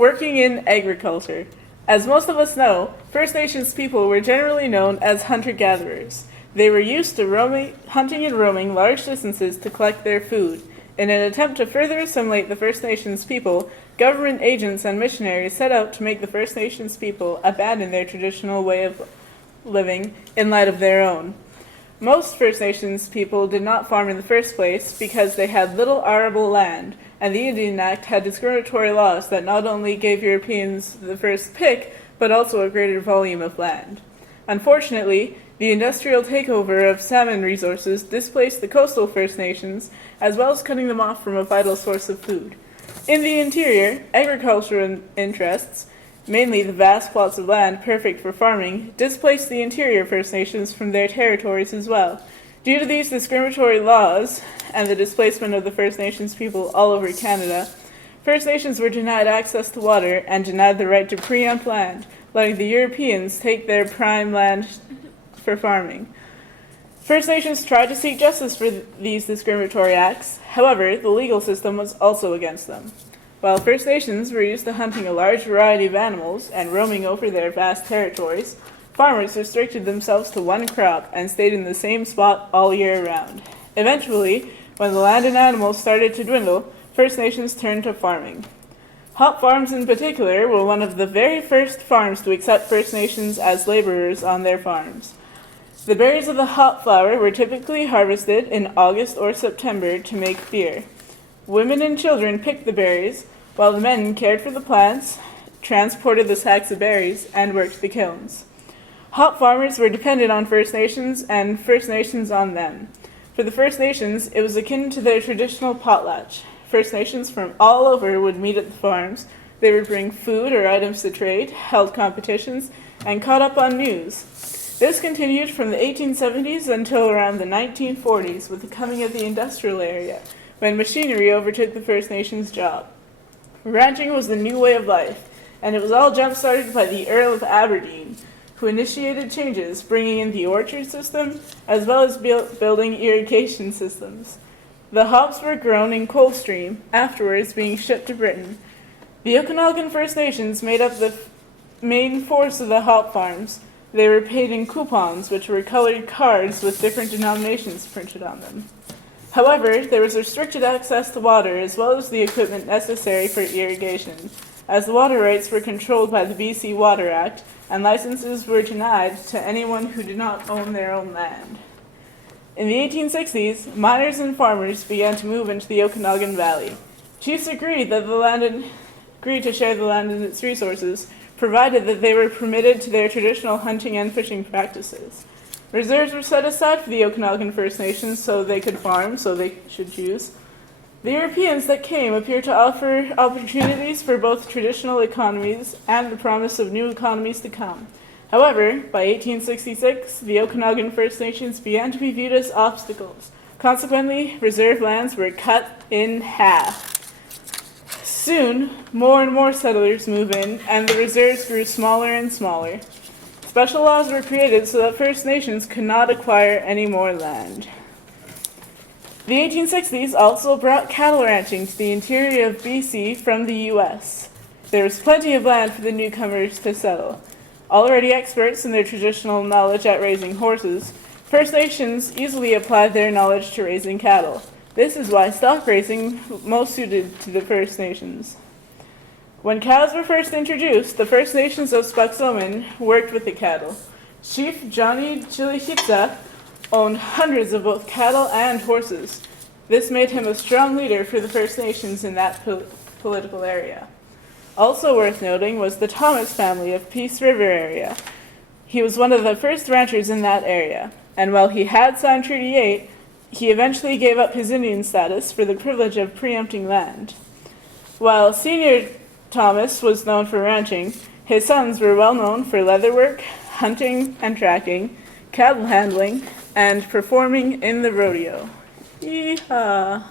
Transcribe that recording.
Working in agriculture. As most of us know, First Nations people were generally known as hunter-gatherers. They were used to hunting and roaming large distances to collect their food. In an attempt to further assimilate the First Nations people, government agents and missionaries set out to make the First Nations people abandon their traditional way of living in light of their own. Most First Nations people did not farm in the first place because they had little arable land, and the Indian Act had discriminatory laws that not only gave Europeans the first pick, but also a greater volume of land. Unfortunately, the industrial takeover of salmon resources displaced the coastal First Nations, as well as cutting them off from a vital source of food. In the interior, agricultural interests, mainly the vast plots of land perfect for farming, displaced the interior First Nations from their territories as well. Due to these discriminatory laws and the displacement of the First Nations people all over Canada, First Nations were denied access to water and denied the right to preempt land, letting the Europeans take their prime land for farming. First Nations tried to seek justice for these discriminatory acts. However, the legal system was also against them. While First Nations were used to hunting a large variety of animals and roaming over their vast territories, farmers restricted themselves to one crop and stayed in the same spot all year round. Eventually, when the land and animals started to dwindle, First Nations turned to farming. Hop farms in particular were one of the very first farms to accept First Nations as laborers on their farms. The berries of the hop flower were typically harvested in August or September to make beer. Women and children picked the berries, while the men cared for the plants, transported the sacks of berries, and worked the kilns. Hop farmers were dependent on First Nations and First Nations on them. For the First Nations, it was akin to their traditional potlatch. First Nations from all over would meet at the farms. They would bring food or items to trade, held competitions, and caught up on news. This continued from the 1870s until around the 1940s with the coming of the industrial area, when machinery overtook the First Nations' job. Ranching was the new way of life, and it was all jump-started by the Earl of Aberdeen, who initiated changes, bringing in the orchard system, as well as building irrigation systems. The hops were grown in Coldstream, afterwards being shipped to Britain. The Okanagan First Nations made up the main force of the hop farms. They were paid in coupons, which were colored cards with different denominations printed on them. However, there was restricted access to water as well as the equipment necessary for irrigation, as the water rights were controlled by the BC Water Act, and licenses were denied to anyone who did not own their own land. In the 1860s, miners and farmers began to move into the Okanagan Valley. Chiefs agreed to share the land and its resources, provided that they were permitted to their traditional hunting and fishing practices. Reserves were set aside for the Okanagan First Nations so they could farm, so they should choose. The Europeans that came appeared to offer opportunities for both traditional economies and the promise of new economies to come. However, by 1866, the Okanagan First Nations began to be viewed as obstacles. Consequently, reserve lands were cut in half. Soon, more and more settlers moved in, and the reserves grew smaller and smaller. Special laws were created so that First Nations could not acquire any more land. The 1860s also brought cattle ranching to the interior of BC from the U.S. There was plenty of land for the newcomers to settle. Already experts in their traditional knowledge at raising horses, First Nations easily applied their knowledge to raising cattle. This is why stock racing most suited to the First Nations. When cows were first introduced, the First Nations of Spoxoman worked with the cattle. Chief Johnny Chilihitsa owned hundreds of both cattle and horses. This made him a strong leader for the First Nations in that political area. Also worth noting was the Thomas family of Peace River area. He was one of the first ranchers in that area, and while he had signed Treaty 8, he eventually gave up his Indian status for the privilege of preempting land. While Senior Thomas was known for ranching, his sons were well known for leatherwork, hunting and tracking, cattle handling, and performing in the rodeo. Yeehaw!